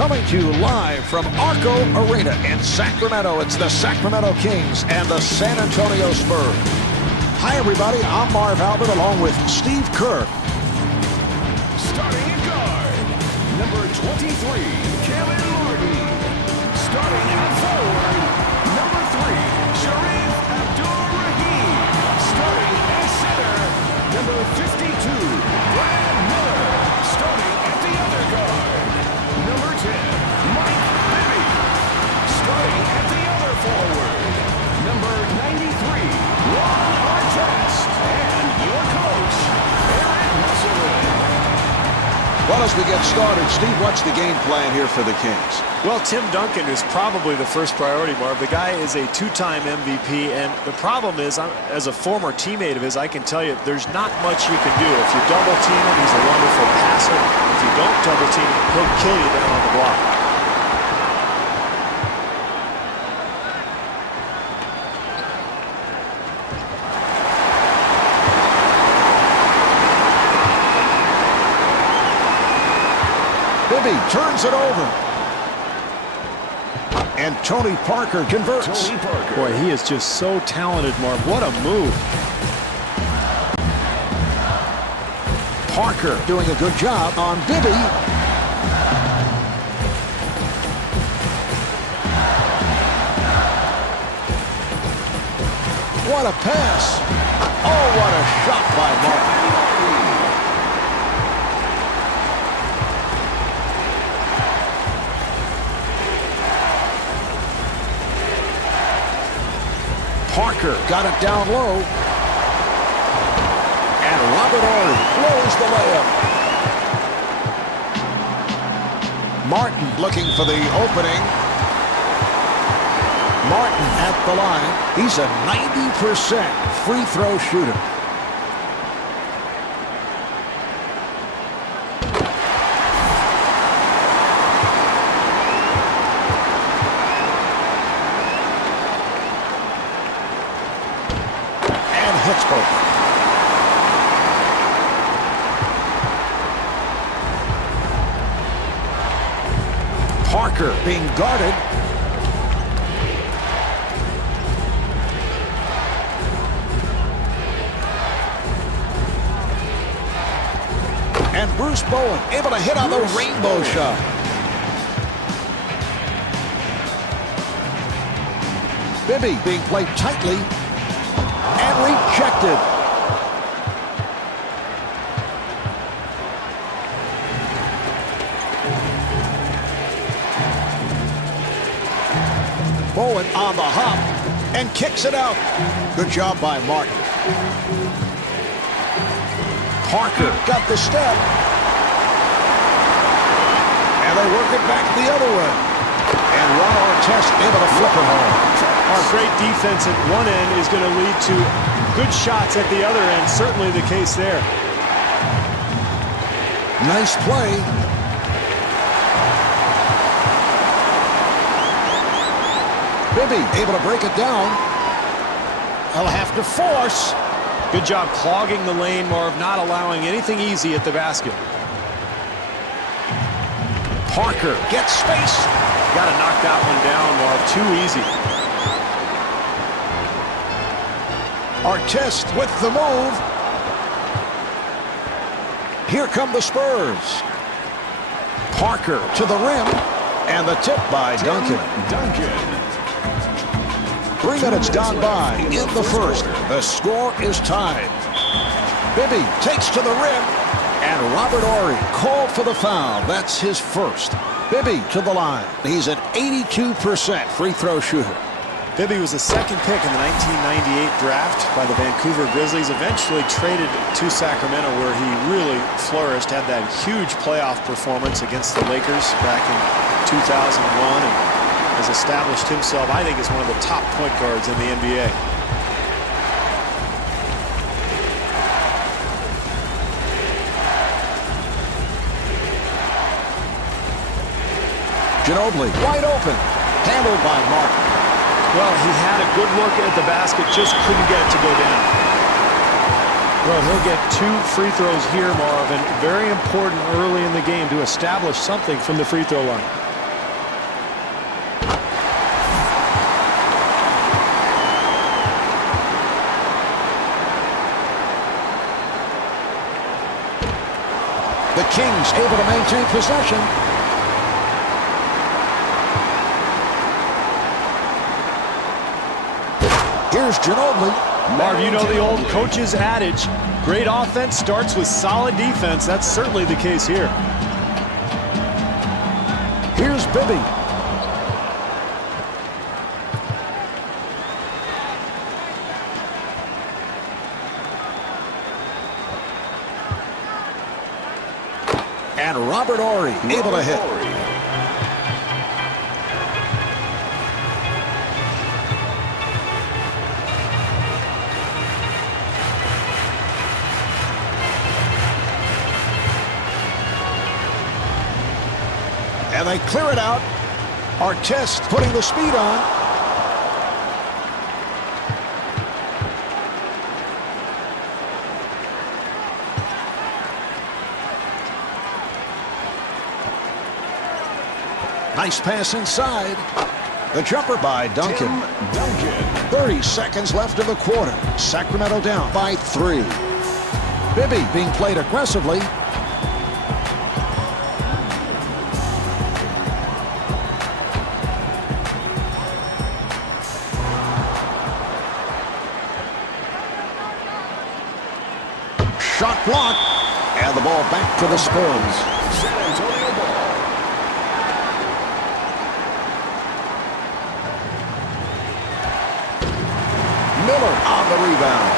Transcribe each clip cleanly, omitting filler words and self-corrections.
Coming to you live from Arco Arena in Sacramento, it's the Sacramento Kings and the San Antonio Spurs. Hi, everybody. I'm Marv Albert along with Steve Kerr. Starting at guard, number 23, Kevin Martin. Starting at forward, number 3, Sharif Abdul-Rahim. Starting at center, number 52, Brad Miller. Starting at the other guard, number 10, Mike Bibby. Starting at the other forward, number 93, Ron Artest. And your coach, Eric Musselman. Well, as we get started, Steve, what's the game plan here for the Kings? Well, Tim Duncan is probably the first priority, Marv. The guy is a two-time MVP, and the problem is, as a former teammate of his, I can tell you there's not much you can do. If you double team him, he's a wonderful passer. If you don't double team him, he'll kill you down on the block. Bibby turns it over. And Tony Parker converts. Tony Parker. Boy, he is just so talented, Marv. What a move. Parker doing a good job on Bibby. What a pass. Oh, what a shot by Martin. Parker got it down low. And Robert Horry blows the layup. Martin looking for the opening. Martin at the line. He's a 90% free throw shooter. Hits both. Parker being guarded. And Bruce Bowen able to hit on the rainbow shot. Bibby being played tightly. And rejected. Bowen on the hop and kicks it out. Good job by Martin. Parker got the step. And they work it back the other way. And Ron Artest able to flip it home. Our great defense at one end is going to lead to good shots at the other end. Certainly the case there. Nice play. Bibby able to break it down. He'll have to force. Good job clogging the lane, Marv, not allowing anything easy at the basket. Parker gets space. Got to knock that one down, Marv. Too easy. Artest with the move. Here come the Spurs. Parker to the rim. And the tip by Duncan. 3 minutes gone by in the first. The score is tied. Bibby takes to the rim. And Robert Horry called for the foul. That's his first. Bibby to the line. He's an 82% free throw shooter. Bibby was the second pick in the 1998 draft by the Vancouver Grizzlies, eventually traded to Sacramento where he really flourished, had that huge playoff performance against the Lakers back in 2001 and has established himself, I think, as one of the top point guards in the NBA. Ginobili wide open, handled by Martin. Well, he had a good look at the basket, just couldn't get it to go down. Well, he'll get 2 free throws here, Marvin. Very important early in the game to establish something from the free throw line. The Kings able to maintain possession. Here's Ginobili. Marv, you know the old coach's adage, great offense starts with solid defense. That's certainly the case here. Here's Bibby. And Robert Horry able to hit. And they clear it out. Artest putting the speed on. Nice pass inside. The jumper by Duncan. 30 seconds left in the quarter. Sacramento down by 3. Bibby being played aggressively. Shot blocked, and the ball back to the Spurs. San Antonio ball. Miller on the rebound.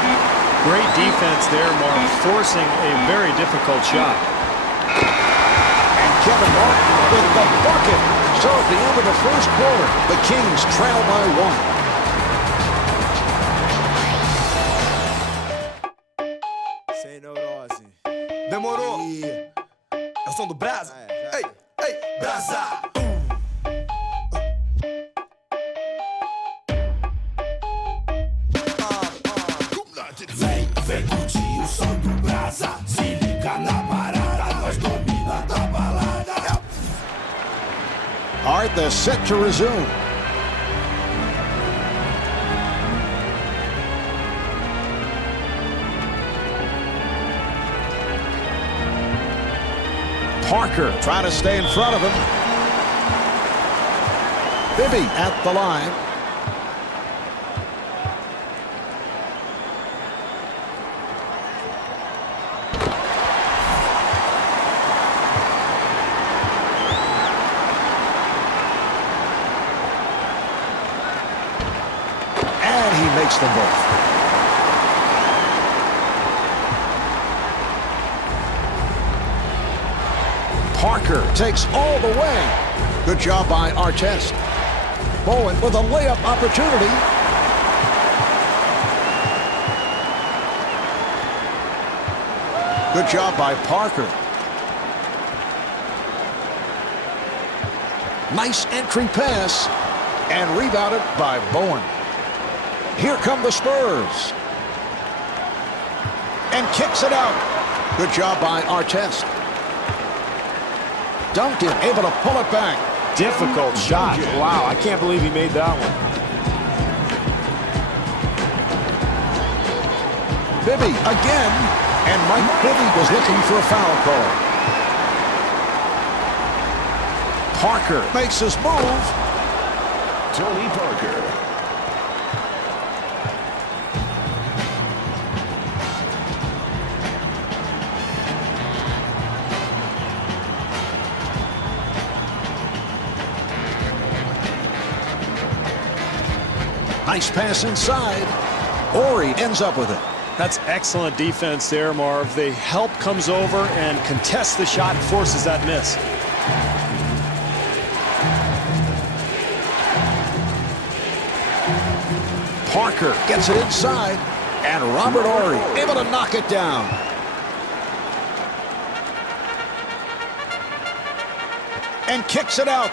Great defense there, Mark, forcing a very difficult shot. And Kevin Martin with the bucket. So at the end of the first quarter, the Kings trail by 1. Demorou. É o som do Brasa. Ei, ei, Brasa. Vem, vem curtir o som do Brasa. Se liga na parada, nós domina da balada. All right, they're set to resume. Parker trying to stay in front of him. Bibby at the line. And he makes them both. Parker takes all the way. Good job by Artest. Bowen with a layup opportunity. Good job by Parker. Nice entry pass. And rebounded by Bowen. Here come the Spurs. And kicks it out. Good job by Artest. Duncan able to pull it back. Difficult shot. Wow, I can't believe he made that one. Bibby again. And Mike Bibby was looking for a foul call. Parker makes his move. Tony Parker. Nice pass inside. Horry ends up with it. That's excellent defense there, Marv. The help comes over and contests the shot and forces that miss. Parker gets it inside. And Robert Horry able to knock it down. And kicks it out.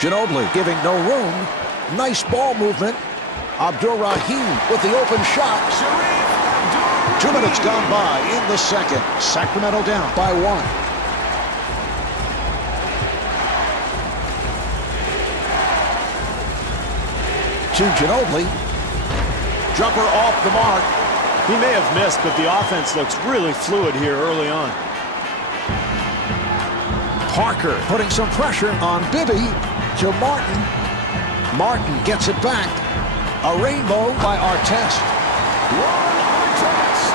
Ginobili giving no room. Nice ball movement. Abdur-Rahim with the open shot. 2 minutes gone by in the second. Sacramento down by 1. To Ginobili. Jumper off the mark. He may have missed, but the offense looks really fluid here early on. Parker putting some pressure on Bibby to Martin. Martin gets it back. A rainbow by Artest. Ron Artest.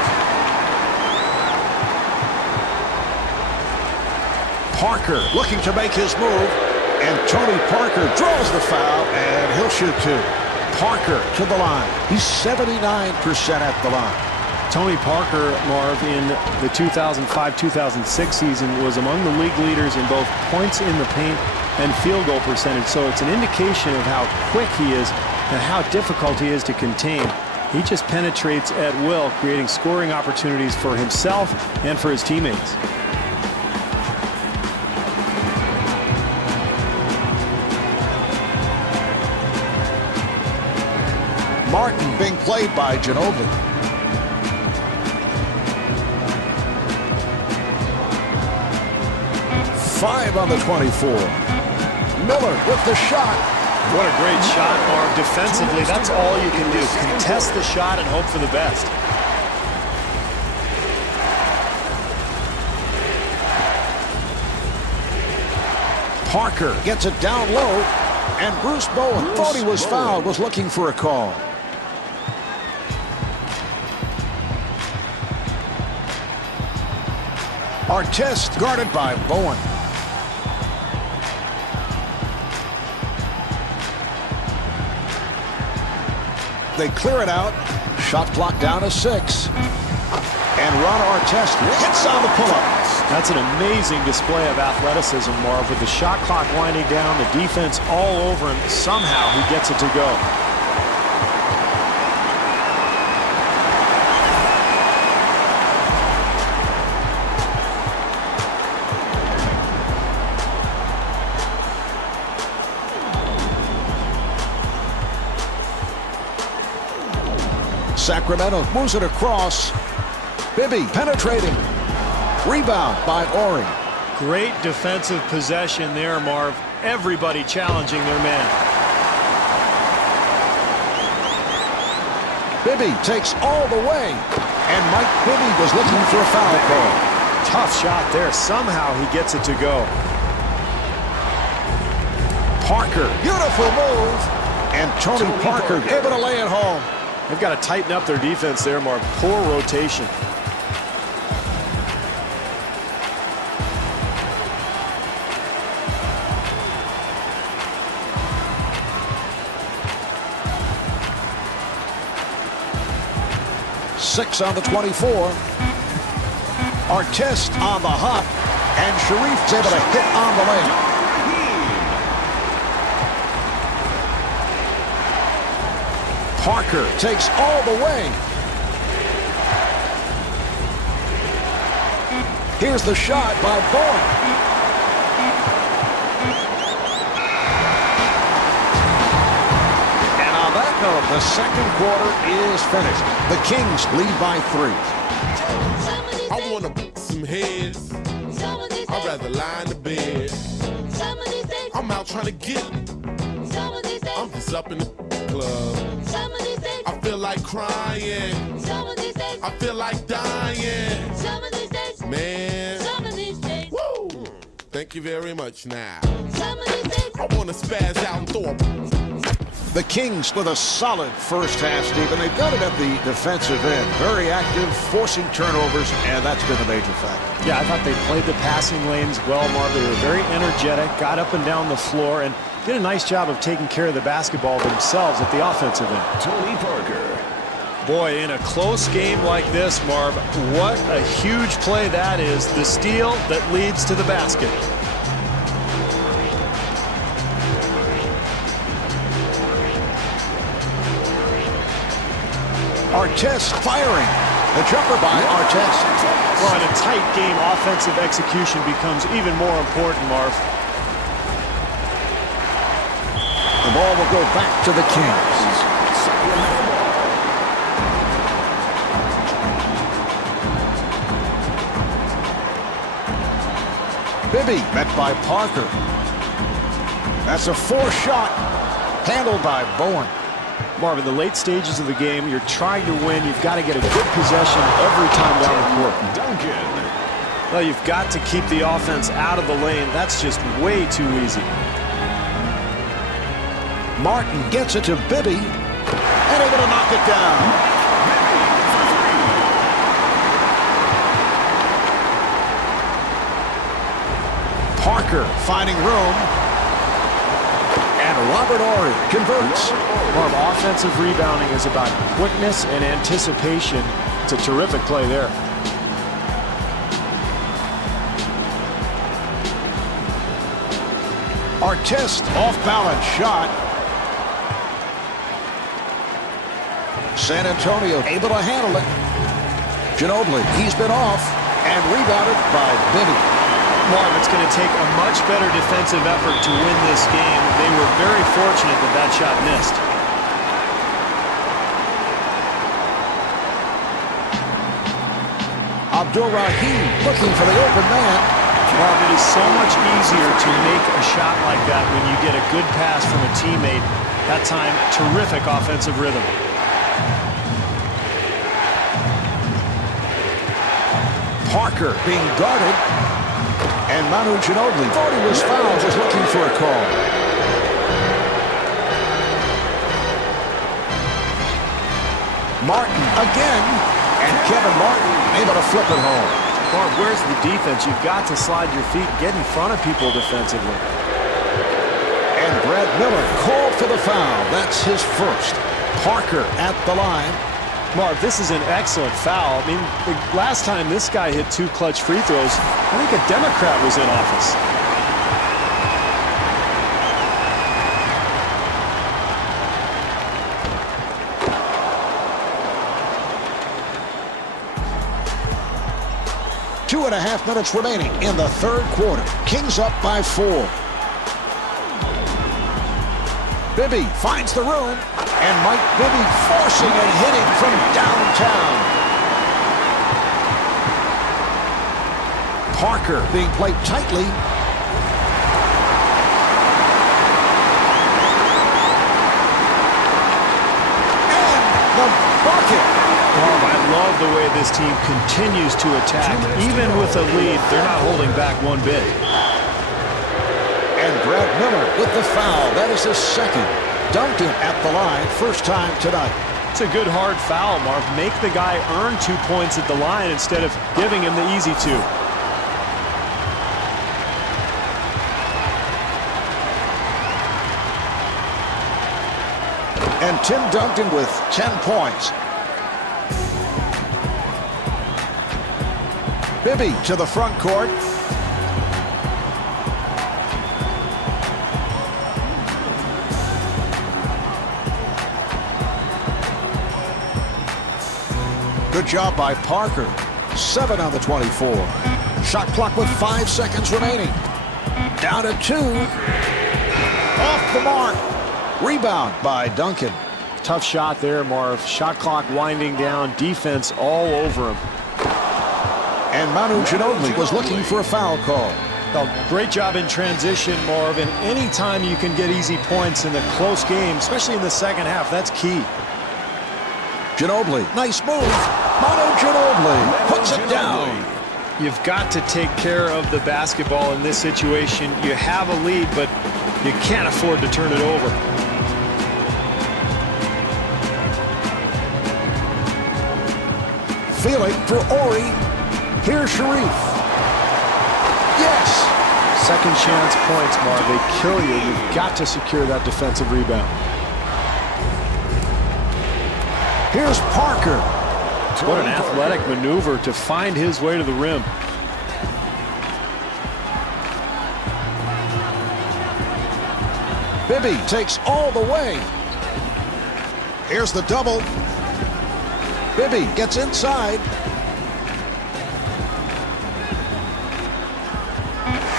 Parker looking to make his move. And Tony Parker draws the foul, and he'll shoot two. Parker to the line. He's 79% at the line. Tony Parker, Marv, in the 2005-2006 season was among the league leaders in both points in the paint and field goal percentage. So it's an indication of how quick he is and how difficult he is to contain. He just penetrates at will, creating scoring opportunities for himself and for his teammates. Martin being played by Ginobili. Five on the 24. Miller with the shot. What a great shot, Marv. Defensively, that's all you can do. Contest the shot and hope for the best. Parker gets it down low, and Bruce Bowen thought he was fouled, was looking for a call. Artest guarded by Bowen. They clear it out. Shot clock down to 6. And Ron Artest hits on the pull-up. That's an amazing display of athleticism, Marv, with the shot clock winding down, the defense all over him. Somehow he gets it to go. Sacramento moves it across. Bibby penetrating. Rebound by Ori. Great defensive possession there, Marv. Everybody challenging their man. Bibby takes all the way. And Mike Bibby was looking for a foul call. Tough shot there. Somehow he gets it to go. Parker, beautiful move. And Tony Parker able to lay it home. They've got to tighten up their defense there, Marv. Poor rotation. Six on the 24. Artest on the hop. And Sharif's able to hit on the layup. Parker takes all the way. Here's the shot by Bowen. And on that note, the second quarter is finished. The Kings lead by 3. I want to some heads. I'd rather lie in the bed. I'm out trying to get it. I'm just up in the club. I feel like crying. I feel like dying. Man. Woo. Thank you very much now. I want to spaz out and throw a... The Kings with a solid first half, Steve, and they've done it at the defensive end. Very active, forcing turnovers, and that's been a major factor. Yeah, I thought they played the passing lanes well, Marv. They were very energetic, got up and down the floor, and did a nice job of taking care of the basketball themselves at the offensive end. Tony Parker. Boy, in a close game like this, Marv, what a huge play that is. The steal that leads to the basket. Artest firing. The jumper by Artest. Well, in a tight game, offensive execution becomes even more important, Marv. The ball will go back to the Kings. Bibby met by Parker. That's a 4-shot handled by Bowen. Marvin, the late stages of the game, you're trying to win. You've got to get a good possession every time down the court. Duncan. Well, you've got to keep the offense out of the lane. That's just way too easy. Martin gets it to Bibby, and able to knock it down. Parker finding room, and Robert Ory converts. More offensive rebounding is about quickness and anticipation. It's a terrific play there. Artest off-balance shot. San Antonio able to handle it. Ginobili, he's been off and rebounded by Bibby. Marv, it's going to take a much better defensive effort to win this game. They were very fortunate that that shot missed. Abdul-Rahim looking for the open man. Marv, it is so much easier to make a shot like that when you get a good pass from a teammate. That time, terrific offensive rhythm. Parker being guarded. And Manu Ginobili thought he was fouled, was looking for a call. Martin again, and Kevin Martin able to flip it home. Marv, where's the defense? You've got to slide your feet, get in front of people defensively. And Brad Miller called for the foul. That's his first. Parker at the line. Marv, this is an excellent foul. I mean, the last time this guy hit 2 clutch free throws, I think a Democrat was in office. Two and a half minutes remaining in the third quarter. Kings up by 4. Bibby finds the room, and Mike Bibby forcing and hitting from downtown. Parker being played tightly. And the bucket. Marv, I love the way this team continues to attack. Even with a lead, they're not holding back one bit. And Brad Miller with the foul. That is his second. Duncan at the line, first time tonight. It's a good hard foul, Marv. Make the guy earn 2 points at the line instead of giving him the easy 2. And Tim Duncan with 10 points. Bibby to the front court. Good job by Parker. 7 on the 24. Shot clock with 5 seconds remaining. Down to 2. Off the mark. Rebound by Duncan. Tough shot there, Marv. Shot clock winding down. Defense all over him. And Manu Ginobili was looking for a foul call. Oh, great job in transition, Marv. And anytime you can get easy points in the close game, especially in the second half, that's key. Ginobili, nice move. Manu Ginobili puts it down. You've got to take care of the basketball in this situation. You have a lead, but you can't afford to turn it over. Feeling for Ory. Here's Sharif. Yes. Second chance points, Marv. They kill you. You've got to secure that defensive rebound. Here's Parker. What an athletic maneuver to find his way to the rim. Bibby takes all the way. Here's the double. Bibby gets inside.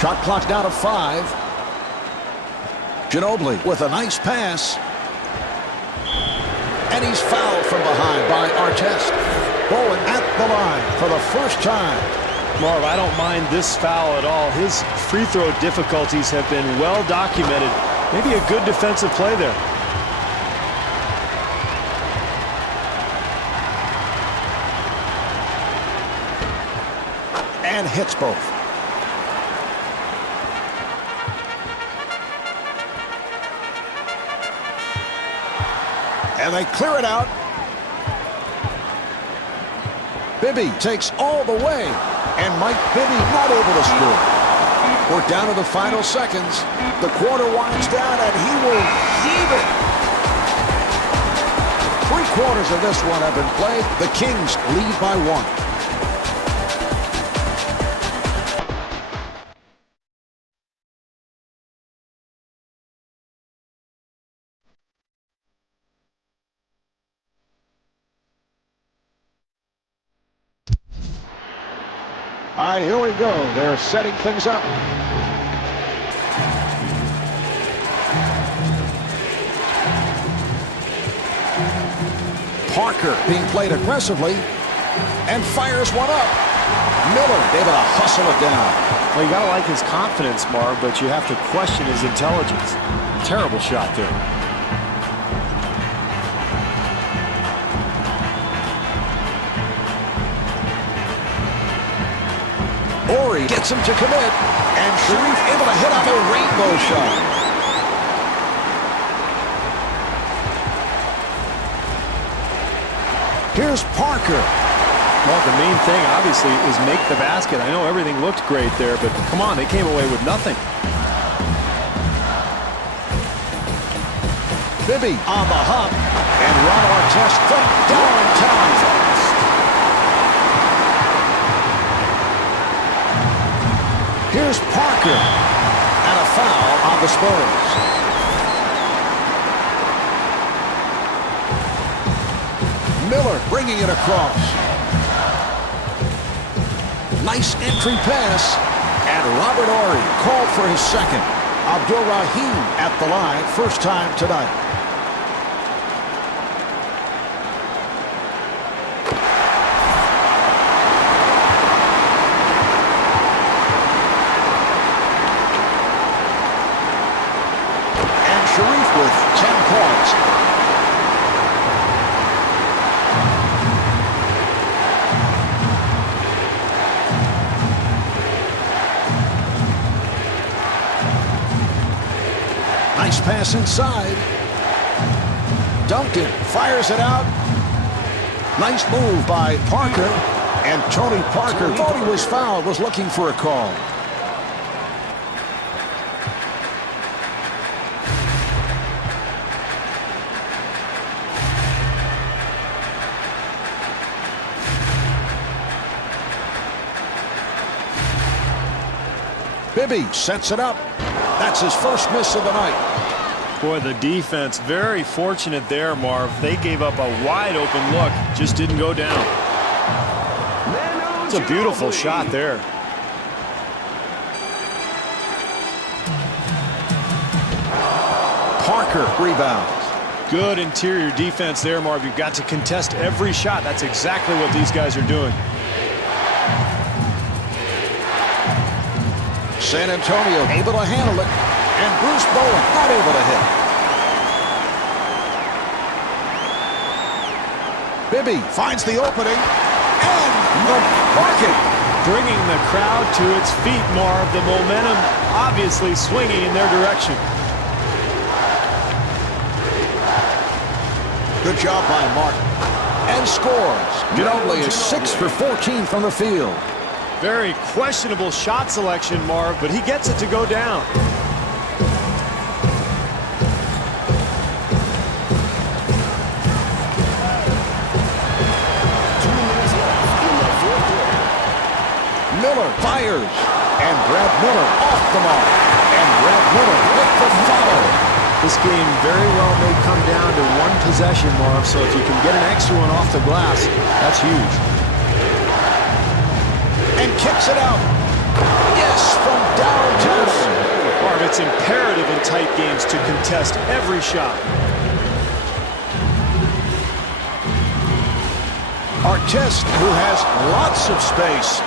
Shot clock down to 5. Ginobili with a nice pass. And he's fouled from behind by Artest. Bowen at the line for the first time. Marv, I don't mind this foul at all. His free throw difficulties have been well documented. Maybe a good defensive play there. and hits both. And they clear it out. Bibby takes all the way, and Mike Bibby not able to score. We're down to the final seconds. The quarter winds down, and he will heave it. 3/4 of this one have been played. The Kings lead by 1. All right, here we go. They're setting things up. Parker being played aggressively and fires one up. Miller able to hustle it down. Well, you got to like his confidence, Marv, but you have to question his intelligence. Terrible shot there. Ori gets him to commit, and Sharif able to hit out a rainbow shot. Here's Parker. Well, the main thing, obviously, is make the basket. I know everything looked great there, but come on, they came away with nothing. Bibby on the hop, and Ron Artest from downtown. Here's Parker, and a foul on the Spurs. Miller bringing it across. Nice entry pass, and Robert Ori called for his second. Abdul Rahim at the line, first time tonight. Sharif with 10 points. Nice pass inside. Duncan fires it out. Nice move by Parker. And Tony Parker thought he was fouled, was looking for a call. Bibby sets it up. That's his first miss of the night. Boy, the defense very fortunate there, Marv. They gave up a wide open look, just didn't go down. It's a beautiful shot there. Parker rebounds. Good interior defense there, Marv. You've got to contest every shot. That's exactly what these guys are doing. San Antonio able to handle it, and Bruce Bowen not able to hit. Bibby finds the opening, and the bucket. Bringing the crowd to its feet, Marv. The momentum obviously swinging in their direction. Good job by Martin. And scores. Ginobili is 6 for 14 from the field. Very questionable shot selection, Marv, but he gets it to go down. Miller fires, and Brad Miller off the mark. And Brad Miller with the follow. This game very well may come down to one possession, Marv, so if you can get an extra one off the glass, that's huge. And kicks it out. Yes, from downtown. Marv, it's imperative in tight games to contest every shot. Artest, who has lots of space.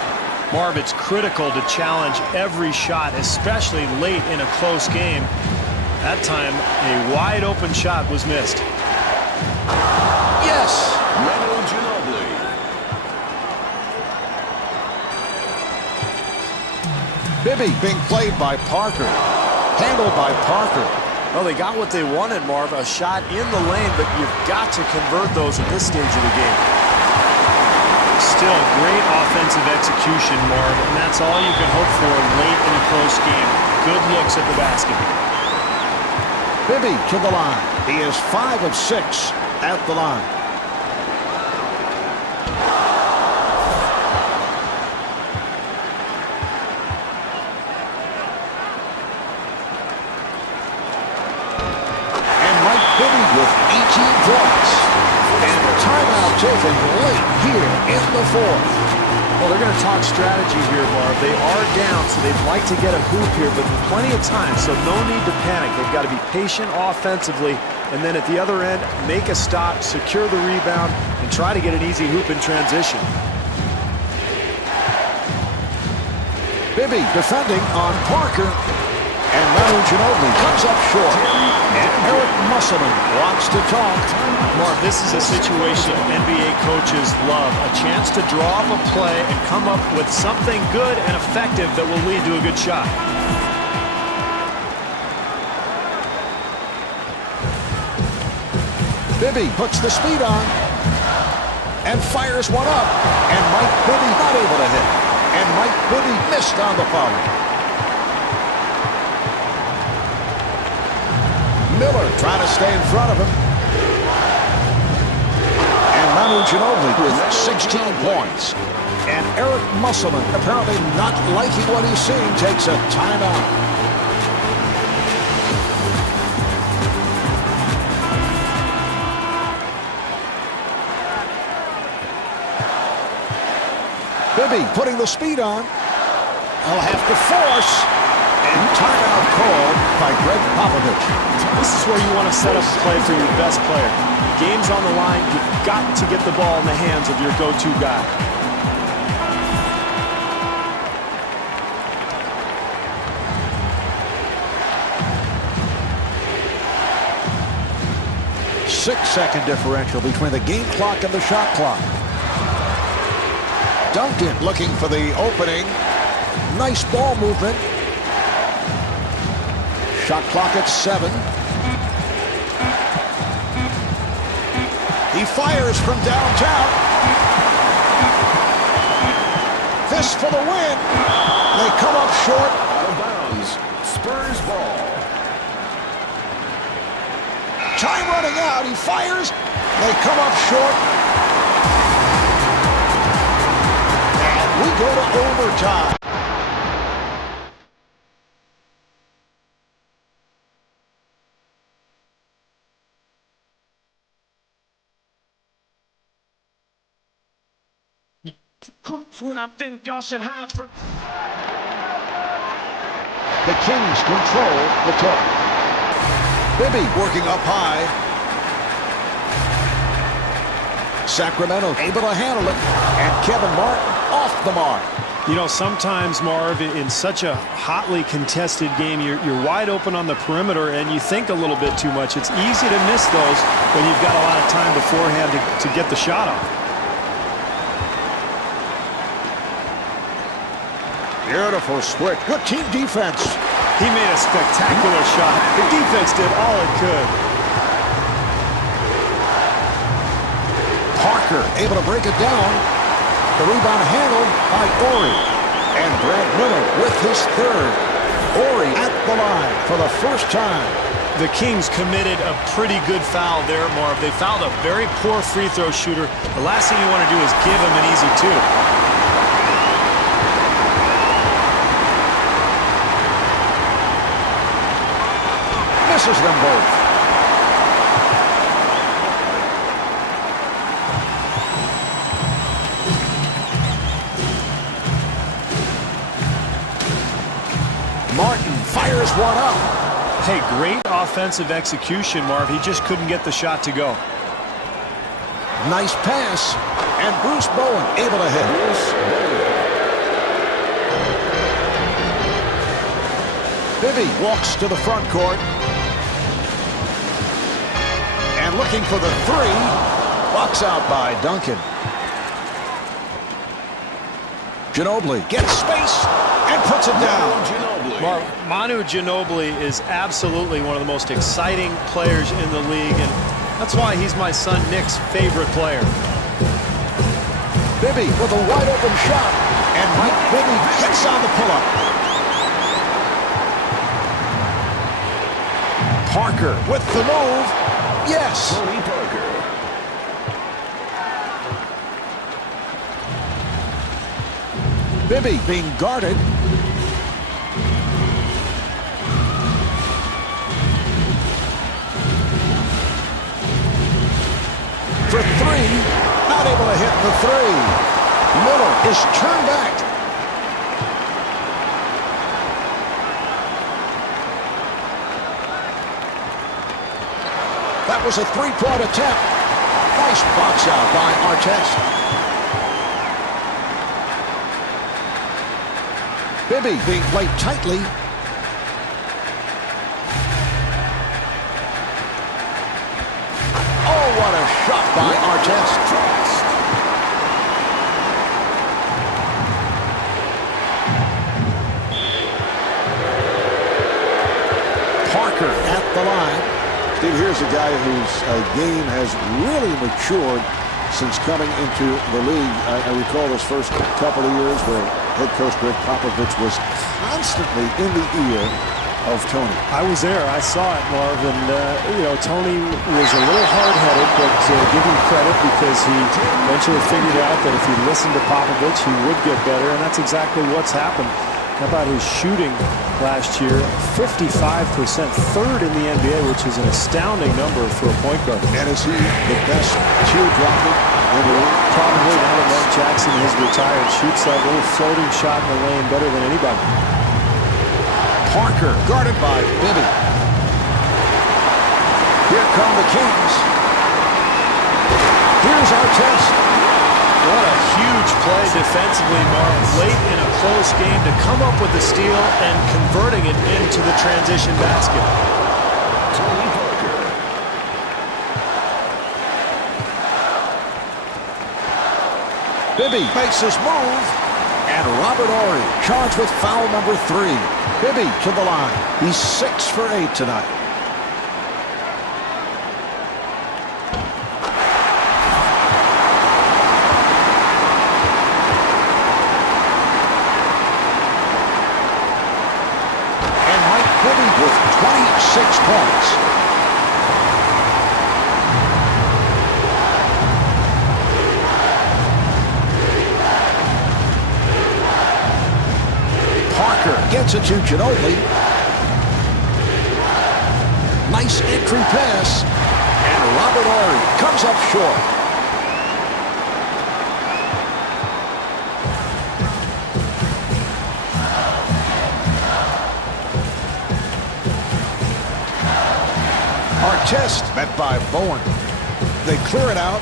Marv, it's critical to challenge every shot, especially late in a close game. That time, a wide open shot was missed. Yes. Bibby being played by Parker. Handled by Parker. Well, they got what they wanted, Marv, a shot in the lane, but you've got to convert those at this stage of the game. Still great offensive execution, Marv, and that's all you can hope for late in a close game. Good looks at the basket. Bibby to the line. He is 5 of 6 at the line. Bibby with 18 points. And a timeout taken late here in the fourth. Well, they're going to talk strategy here, Marv. They are down, so they'd like to get a hoop here, but plenty of time, so no need to panic. They've got to be patient offensively, and then at the other end, make a stop, secure the rebound, and try to get an easy hoop in transition. Bibby defending on Parker. And Manu Ginobili comes up short. And Eric Musselman wants to talk. Mark, this is a situation NBA coaches love. A chance to draw up a play and come up with something good and effective that will lead to a good shot. Bibby puts the speed on. And fires one up. And Mike Bibby not able to hit. And Mike Bibby missed on the foul. Miller trying to stay in front of him. And Manu Ginobili with 16 points. And Eric Musselman, apparently not liking what he's seeing, takes a timeout. Bibby putting the speed on. He'll have to force. And timeout called by Greg Popovich. This is where you want to set up a play for your best player. Game's on the line. You've got to get the ball in the hands of your go-to guy. Six-second differential between the game clock and the shot clock. Duncan looking for the opening. Nice ball movement. Shot clock at 7. He fires from downtown. This for the win. They come up short. Out of bounds. Spurs ball. Time running out. He fires. They come up short. And we go to overtime. The Kings control the tip. Bibby working up high. Sacramento able to handle it. And Kevin Martin off the mark. You know, sometimes, Marv, in such a hotly contested game, you're wide open on the perimeter and you think a little bit too much. It's easy to miss those when you've got a lot of time beforehand to get the shot off. Beautiful switch. Good team defense. He made a spectacular shot. The defense did all it could. Parker able to break it down. The rebound handled by Ori. And Brad Miller with his third. Ori at the line for the first time. The Kings committed a pretty good foul there, Marv. They fouled a very poor free throw shooter. The last thing you want to do is give him an easy two. Misses them both. Martin fires one up. Hey, great offensive execution, Marv. He just couldn't get the shot to go. Nice pass. And Bruce Bowen able to hit. Bibby walks to the front court. And looking for the three. Box out by Duncan. Ginobili gets space and puts it down. Manu Ginobili is absolutely one of the most exciting players in the league, and that's why he's my son Nick's favorite player. Bibby with a wide open shot, and Mike Bibby hits on the pull-up. Parker with the move. Yes. Tony Parker. Bibby being guarded. For three, not able to hit the three. Miller is turned back. That was a three-point attempt. Nice box out by Artest. Bibby being played tightly. Oh, what a shot by Artest. Parker at the line. Steve, here's a guy whose game has really matured since coming into the league. I recall those first couple of years where head coach Greg Popovich was constantly in the ear of Tony. I was there. I saw it, Marv, and Tony was a little hard-headed, but give him credit because he eventually figured out that if he listened to Popovich, he would get better, and that's exactly what's happened. How about his shooting last year? 55%, third in the NBA, which is an astounding number for a point guard. And is he the best teardropper in the league? Probably now that Mark Jackson has retired. Shoots that little floating shot in the lane better than anybody. Parker guarded by Bibby. Here come the Kings. Here's Artest. What a huge play defensively, Mark. Late in a close game to come up with the steal and converting it into the transition basket. Tony Parker. Bibby makes his move. And Robert Horry charged with foul number 3. Bibby to the line. He's 6 for 8 tonight. With 26 points. Parker gets it to Ginobili. Nice entry pass. And Robert Horry comes up short. Artest met by Bowen. They clear it out.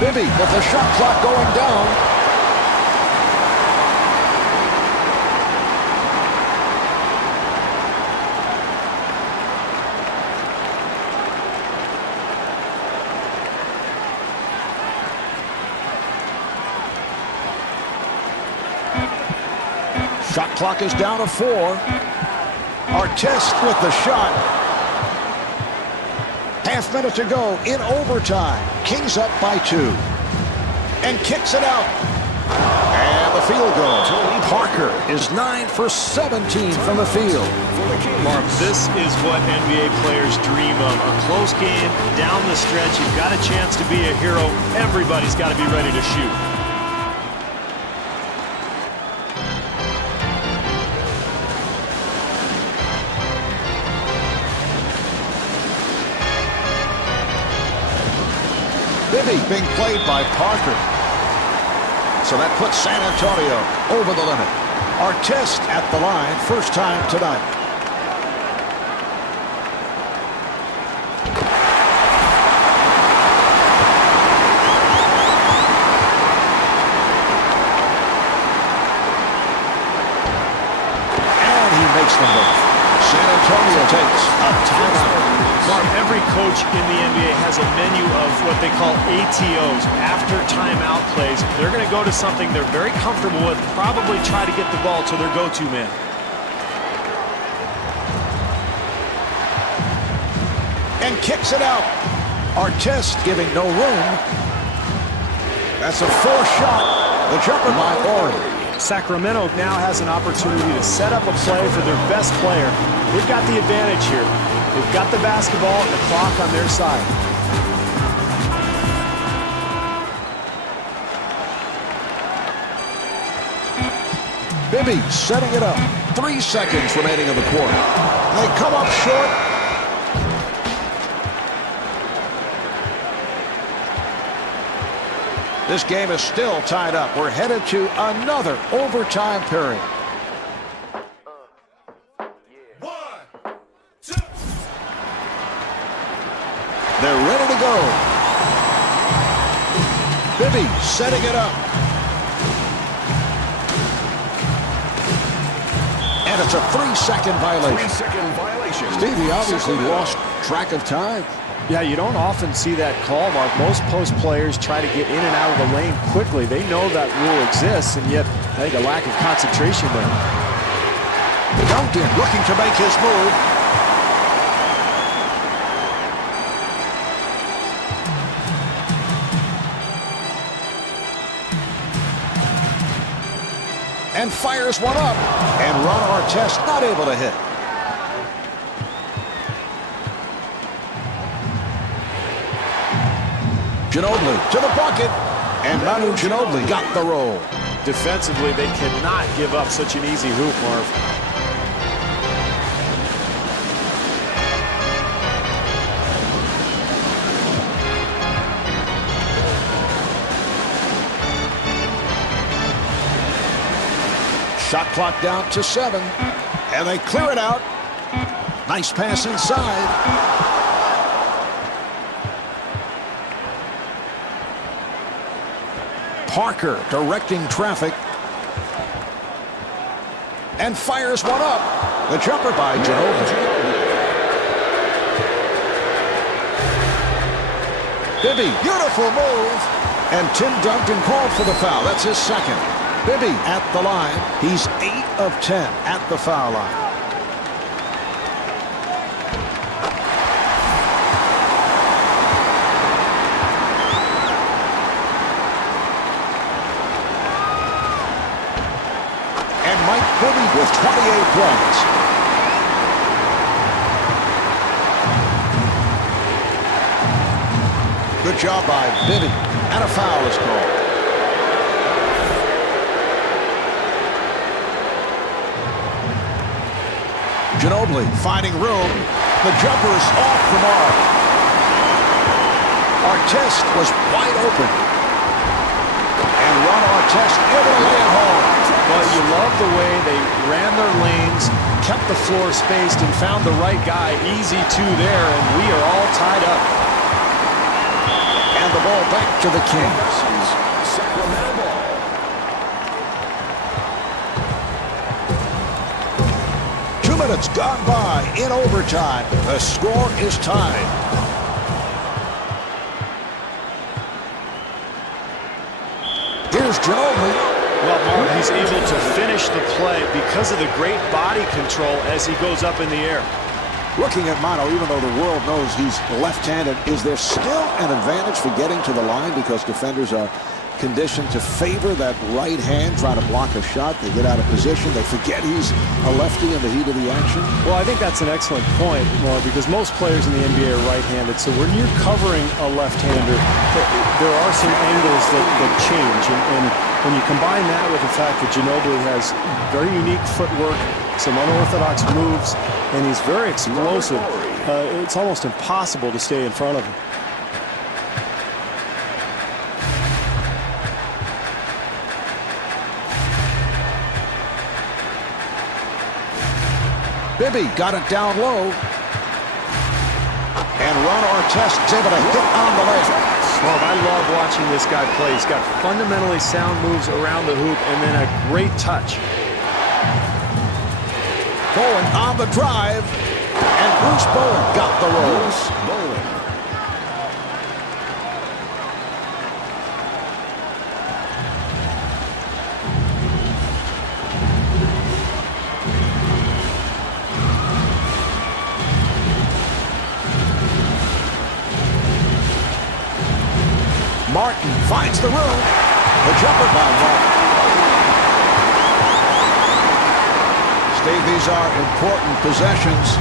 Bibby with the shot clock going down. Shot clock is down to 4. Artest with the shot. Half minute to go in overtime. Kings up by 2. And kicks it out. And the field goal. Parker is 9 for 17 from the field. Mark, this is what NBA players dream of. A close game, down the stretch. You've got a chance to be a hero. Everybody's got to be ready to shoot. Bibby being played by Parker. So that puts San Antonio over the limit. Artest at the line, first time tonight. And he makes them both. San Antonio takes a timeout. Mark, every coach in the NBA has a menu of what they call ATOs, after timeout plays. They're going to go to something they're very comfortable with, probably try to get the ball to their go-to man. And kicks it out. Artest giving no room. That's a forced shot. The jumper by Ori. Sacramento now has an opportunity to set up a play for their best player. They've got the advantage here. They've got the basketball and the clock on their side. Bibby setting it up. 3 seconds remaining in the quarter. They come up short. This game is still tied up. We're headed to another overtime period. 1, 2. They're ready to go. Bibby setting it up. And it's a 3-second violation. 3-second violation. Steve, he obviously lost track of time. Yeah, you don't often see that call, Mark. Most post players try to get in and out of the lane quickly. They know that rule exists, and yet I think a lack of concentration there. Duncan looking to make his move. And fires one up. And Ron Artest not able to hit. Ginobili to the bucket. And Manu Ginobili got the roll. Defensively, they cannot give up such an easy hoop, Marv. Shot clock down to 7. And they clear it out. Nice pass inside. Parker directing traffic. And fires one up. The jumper by Ginobili. Bibby, beautiful move. And Tim Duncan called for the foul. That's his second. Bibby at the line. He's 8 of 10 at the foul line. Bibby with 28 points. Good job by Bibby. And a foul is called. Ginobili finding room. The jumper is off the mark. Artest was wide open. And Ron Artest able to lay it home. But you love the way they ran their lanes, kept the floor spaced, and found the right guy. Easy two there, and we are all tied up. And the ball back to the Kings. Sacramento ball. Two minutes gone by in overtime. The score is tied. Here's Ginobili. Well, Mark, he's able to finish the play because of the great body control as he goes up in the air. Looking at Manu, even though the world knows he's left-handed, is there still an advantage for getting to the line because defenders are conditioned to favor that right hand, try to block a shot. They get out of position. They forget he's a lefty in the heat of the action. Well, I think that's an excellent point, Mark, because most players in the NBA are right-handed. So when you're covering a left-hander, there are some angles that change. And when you combine that with the fact that Ginobili has very unique footwork, some unorthodox moves, and he's very explosive, it's almost impossible to stay in front of him. Bibby got it down low. And Ron Artest is able to hit on the layup. Marv, I love watching this guy play. He's got fundamentally sound moves around the hoop and then a great touch. Bowen on the drive. And Bruce Bowen got the roll. Bruce Bowen. Martin finds the room. The jumper by Martin. Steve, these are important possessions.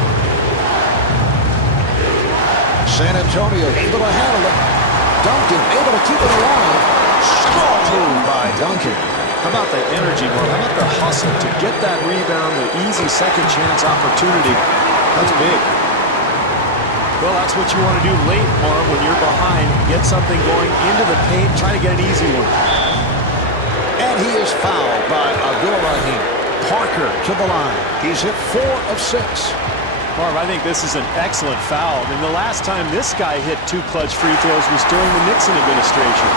San Antonio able to handle it. Duncan able to keep it alive. Strong move by Duncan. How about the energy, Marv? How about the hustle to get that rebound, the easy second chance opportunity? That's big. Well, that's what you want to do late, Marv, when you're behind. Get something going into the paint, try to get an easy one. And he is fouled by Abdul-Rahim. Parker to the line. He's hit 4 of 6. Marv, I think this is an excellent foul. I mean, the last time this guy hit 2 clutch free throws was during the Nixon administration.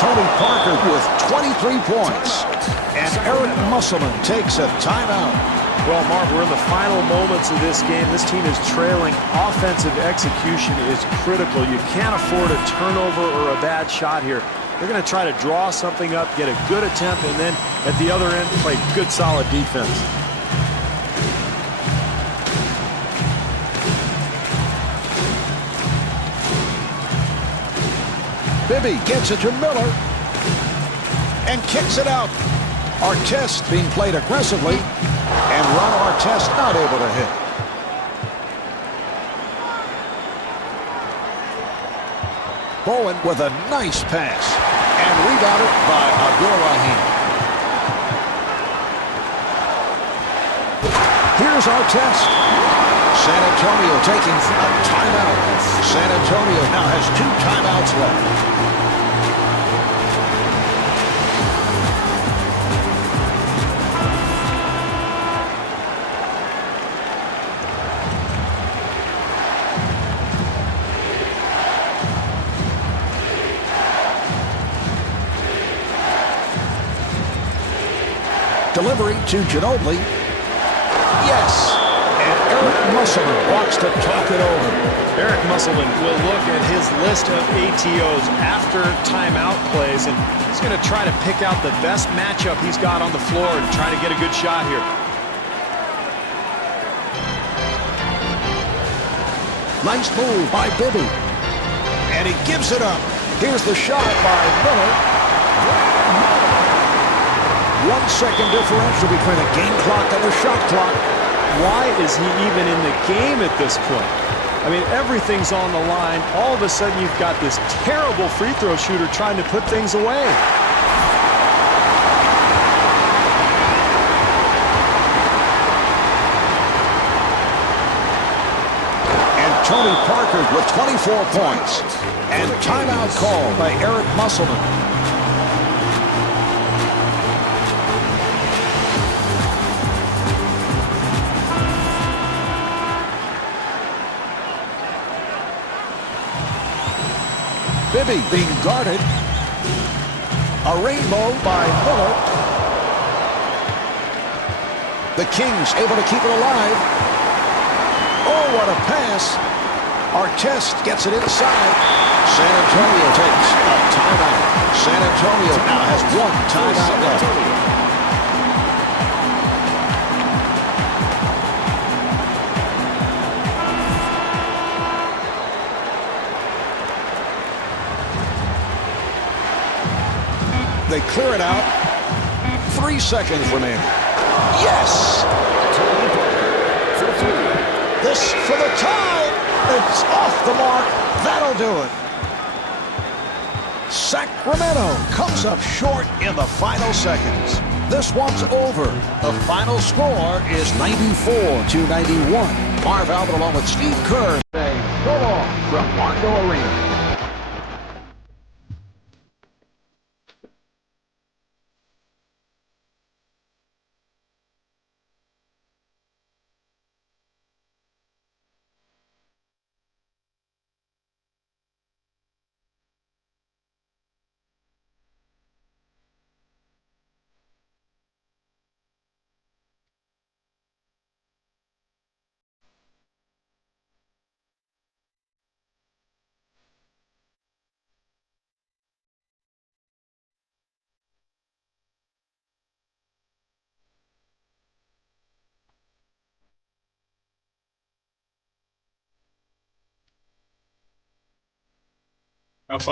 Tony Parker with 23 points. And Eric Musselman takes a timeout. Well, Marv, we're in the final moments of this game. This team is trailing. Offensive execution is critical. You can't afford a turnover or a bad shot here. They're going to try to draw something up, get a good attempt, and then at the other end, play good, solid defense. Bibby gets it to Miller and kicks it out. Artest being played aggressively, and Ron Artest not able to hit. Bowen with a nice pass and rebounded by Abdul-Rahim. Here's Artest. San Antonio taking a timeout. San Antonio now has 2 timeouts left. Delivery to Ginobili. Yes. And Eric Musselman wants to talk it over. Eric Musselman will look at his list of ATOs after timeout plays, and he's going to try to pick out the best matchup he's got on the floor and try to get a good shot here. Nice move by Bibby. And he gives it up. Here's the shot by Miller. 1 second differential between the game clock and the shot clock. Why is he even in the game at this point? I mean, everything's on the line. All of a sudden, you've got this terrible free throw shooter trying to put things away. And Tony Parker with 24 points. And timeout call by Eric Musselman. Bibby being guarded. A rainbow by Miller. The Kings able to keep it alive. Oh, what a pass. Artest gets it inside. San Antonio takes a timeout. San Antonio now has 1 timeout left. They clear it out. 3 seconds remaining. Yes! This for the tie. It's off the mark. That'll do it. Sacramento comes up short in the final seconds. This one's over. The final score is 94-91. Marv Albert along with Steve Kerr say so long from Mondo Arena.